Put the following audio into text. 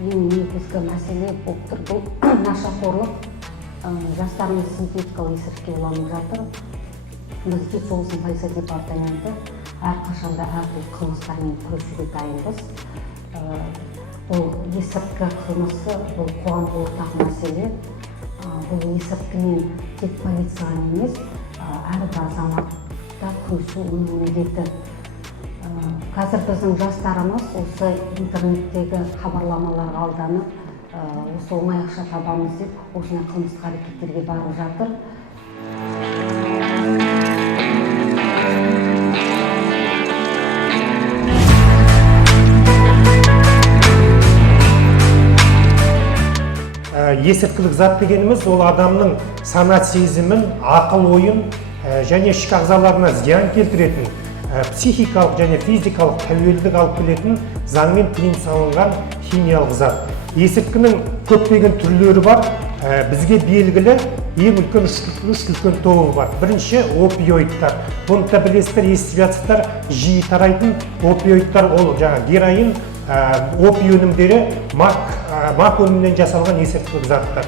ең негізгі мәселе болып тұр. Бұл нашақорлық жастарымыз синтетикалық есірткі уланып жатыр. Біз Жетісу полиция департаменті әрқашанда әртүрлі қылмыстармен күресуге дайынбыз. Бұл есірткі қылмысы, бұл қоғамға ортақ мәселе. Бұл есірткімен тек полицияға емес, әрбір азаматта күресу оның міндеті. Қазір біздің жастарымыз осы интернеттегі хабарламаларға алданып, осы оңай ақша табамыз деп, осындай қылмыстық әрекеттерге барып жатыр. Есірткілік зат дегеніміз ол адамның сана сезімін, ақыл ойын және ішкі ағзаларына зиян келтіретін, психикалық және физикалық тәуелділік алып келетін заңмен тыйым салынған химиялық зат. Есірткінің көптеген түрлері бар. Бізге белгілі ең үлкен үш үлкен тобы бар. Бірінші опиоидтар. Бұны да білесіздер, естіп жатсыздар, жиі тарайтын опиоидтар ол жаңа героин, опий өнімдері, мак өнімінен жасалған есірткілік заттар.